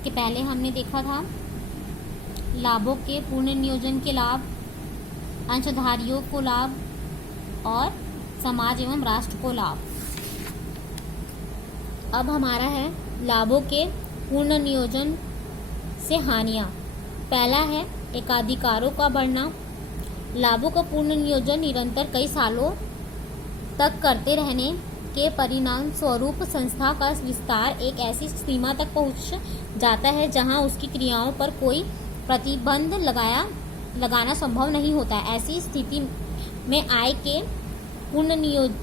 इसके पहले हमने देखा था लाभों के पूर्ण नियोजन के लाभ, अंशधारियों को लाभ और समाज एवं राष्ट्र को लाभ। अब हमारा है लाभों के पूर्ण नियोजन से हानियां। पहला है एकाधिकारों का बढ़ना। लाभों का पूर्ण नियोजन निरंतर कई सालों तक करते रहने के परिणाम स्वरूप संस्था का विस्तार एक ऐसी सीमा तक पहुंच जाता है जहां उसकी क्रियाओं पर कोई प्रतिबंध लगाना संभव नहीं होता। ऐसी स्थिति में आय के पूर्ण नियोजन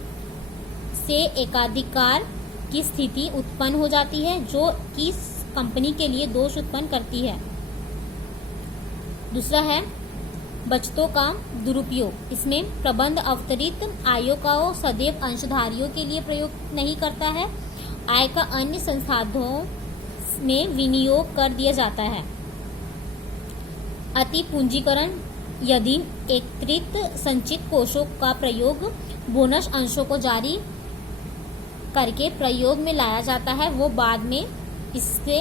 से एकाधिकार की स्थिति उत्पन्न हो जाती है जो कि कंपनी के लिए दोष उत्पन्न करती है। दूसरा है बचतों का दुरुपयोग। इसमें प्रबंध अवतरित आयों का सदैव अंशधारियों के लिए प्रयोग नहीं करता है। आय का अन्य संसाधनों में विनियोग कर दिया जाता है। अति पूंजीकरण। यदि एकत्रित संचित कोषों का प्रयोग बोनस अंशों को जारी करके प्रयोग में लाया जाता है, वो बाद में इससे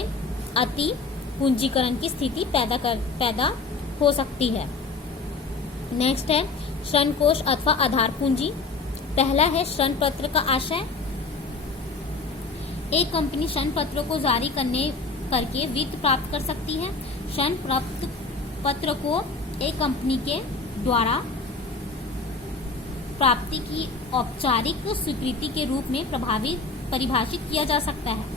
अति पूंजीकरण की स्थिति पैदा हो सकती है। नेक्स्ट है ऋण कोष अथवा आधार पूंजी। पहला है ऋण पत्र का आशय। एक कंपनी ऋण पत्रों को जारी करके वित्त प्राप्त कर सकती है। ऋण पत्र को एक कंपनी के द्वारा प्राप्ति की औपचारिक स्वीकृति के रूप में परिभाषित किया जा सकता है।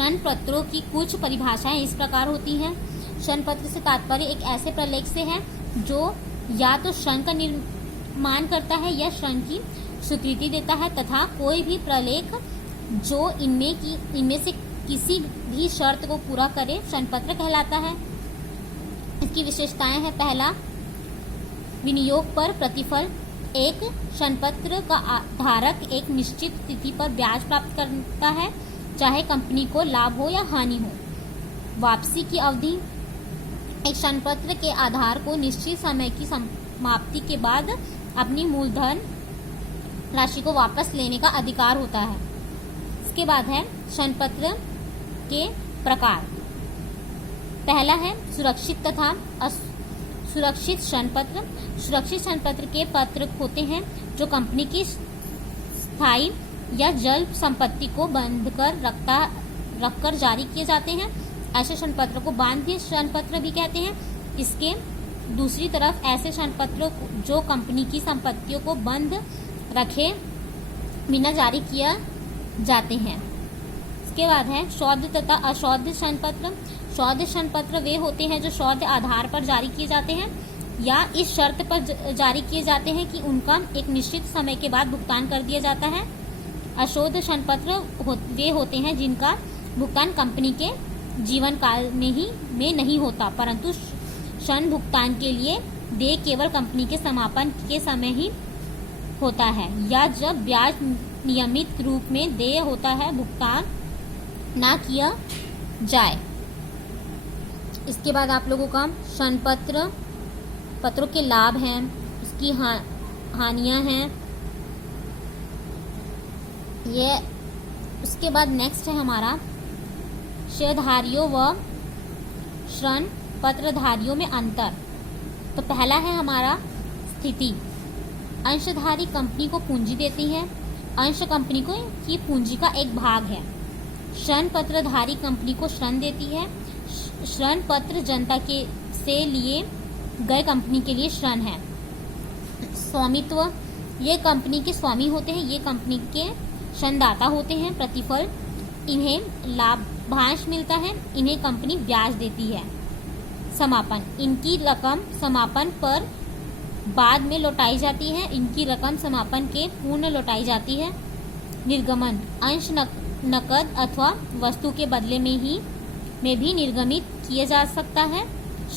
ऋण पत्रों की कुछ परिभाषाएं इस प्रकार होती हैं। ऋण पत्र से तात्पर्य एक ऐसे प्रलेख से है जो या तो ऋण का निर्माण करता है या ऋण की स्वीकृति देता है, तथा कोई भी प्रलेख जो इनमें से किसी भी शर्त को पूरा करे ऋण पत्र कहलाता है। इसकी विशेषताएं हैं। पहला, विनियोग पर प्रतिफल। एक ऋण पत्र का धारक एक निश्चित तिथि पर ब्याज प्राप्त करता है, चाहे कंपनी को लाभ हो या हानि हो। वापसी की अवधि। एक ऋण पत्र के आधार को निश्चित समय की समाप्ति के बाद अपनी मूलधन राशि को वापस लेने का अधिकार होता है। इसके बाद है ऋण पत्र के प्रकार। पहला है सुरक्षित तथा असुरक्षित ऋण पत्र। सुरक्षित ऋण पत्र के पत्र होते हैं जो कंपनी की स्थायी या जल संपत्ति को बंध कर रखकर जारी किए जाते हैं। ऐसे ऋण पत्र को बांध्य ऋण पत्र भी कहते हैं। इसके दूसरी तरफ ऐसे ऋण पत्र जो कंपनी की संपत्तियों को बंद रखे बिना जारी किया जाते हैं। इसके बाद है शोध तथा अशोध ऋण पत्र। शोध ऋण पत्र वे होते हैं जो शोध आधार पर जारी किए जाते हैं या इस शर्त पर जारी किए जाते हैं कि उनका एक निश्चित समय के बाद भुगतान कर दिया जाता है। अशोध ऋण पत्र वे होते हैं जिनका भुगतान कंपनी के जीवन काल में नहीं होता, परंतु ऋण भुगतान के लिए देय केवल कंपनी के समापन के समय ही होता है या जब ब्याज नियमित रूप में देय होता है भुगतान ना किया जाए। इसके बाद आप लोगों का ऋण पत्रों के लाभ हैं, उसकी हानियां हैं। ये उसके बाद नेक्स्ट है हमारा शेयरधारियों व ऋण पत्रधारियों में अंतर। तो पहला है हमारा स्थिति। अंशधारी कंपनी को पूंजी देती है। अंश कंपनी को की पूंजी का एक भाग है। ऋण पत्रधारी कंपनी को ऋण देती है। ऋण पत्र जनता से लिए गए कंपनी के लिए ऋण है। स्वामित्व, ये कंपनी के स्वामी होते हैं, ये कंपनी के ऋणदाता होते हैं। प्रतिफल, इन्हें लाभांश मिलता है, इन्हें कंपनी ब्याज देती है। समापन, इनकी रकम समापन पर बाद में लौटाई जाती है, इनकी रकम समापन के पूर्ण लौटाई जाती है। निर्गमन, अंश नकद अथवा वस्तु के बदले में भी निर्गमित किया जा सकता है।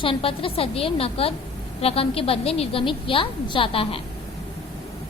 ऋण पत्र सदैव नकद रकम के बदले निर्गमित किया जाता है।